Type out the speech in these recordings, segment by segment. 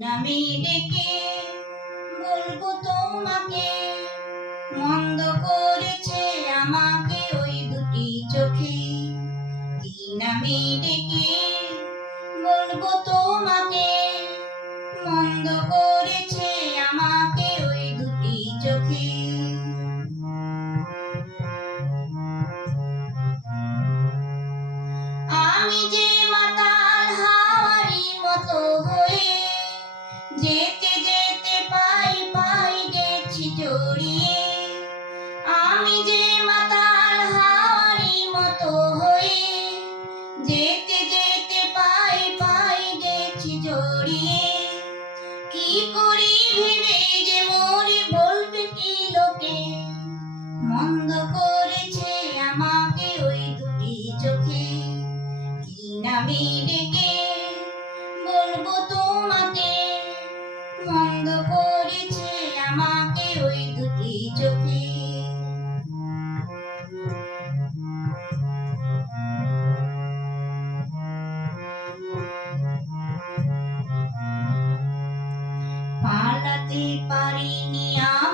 আমি ডেকে বলব তোমাকে, মন্দ করেছে আমাকে ওই দুটি চোখে। দিন আমি ডেকে বলব তোমাকে, মন্দ করেছে আমাকে ওই দুটি চোখে। করি যে মরি বলবে কি লোকে? মন্দ করেছে আমাকে ওই দুটি চোখে। কি নামে ডেকে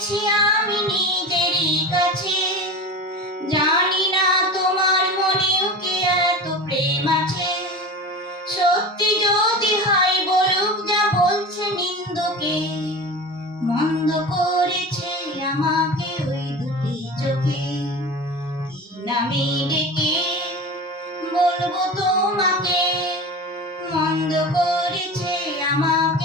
পড়ে আমি নিজেরই কাছে। জানি না তোমার মনেও কি এত প্রেম আছে। সত্যি যদি হয় বলুক যা বলছে নিন্দকে, মন্দ করেছে আমাকে ওই দুটি চোখে। কি নামে ডেকে বলব তোমাকে, মন্দ করেছে আমাকে